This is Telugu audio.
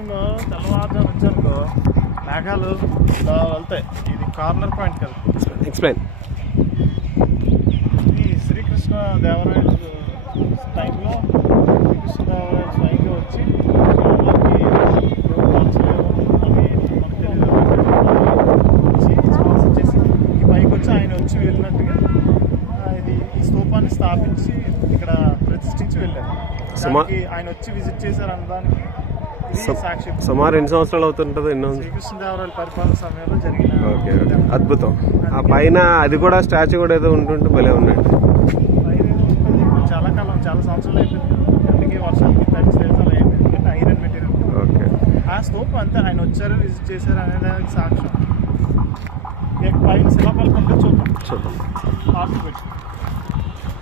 సమయంలో తెల్లవారుజాము వచ్చానుకో మేఘాలు ఇలా వెళ్తాయి. ఇది కార్నర్ పాయింట్ కదా. ఎక్స్ప్లెయిన్. ఇది శ్రీకృష్ణ దేవరాయలు టైంలో శ్రీకృష్ణదేవరాయలు స్వయంగా వచ్చి స్పాన్సర్ చేసి ఈ పైకి వచ్చి ఆయన వచ్చి వెళ్ళినట్టుగా ఇది ఈ స్తూపాన్ని స్థాపించి ఇక్కడ ప్రతిష్ఠించి వెళ్ళారు. ఆయన వచ్చి విజిట్ చేశారు అనడానికి సాక్షి. సుమారు ఎన్ని సంవత్సరాలు అవుతుంటుంది? ఎన్నో శ్రీకృష్ణదేవరాయల పరిపాలన సమయంలో జరిగిన. ఓకే, అద్భుతం. ఆ పైన అది కూడా స్టాచ్యూ కూడా ఏదో ఉంటుంటే భలే ఉన్నాయి. చాలా కాలం, చాలా సంవత్సరాలు అయిపోయింది. అందుకే వర్షానికి తడిచేసాలు అయిపోయింది. అంటే ఐరన్ మెటీరియల్. ఓకే. ఆ స్తూపం అంతా ఆయన వచ్చారు, విజిట్ చేశారు అనేదానికి సాక్ష్యం. పైన శిలాఫలకం చూద్దాం. చూద్దాం. ఆర్ట్ పెట్టి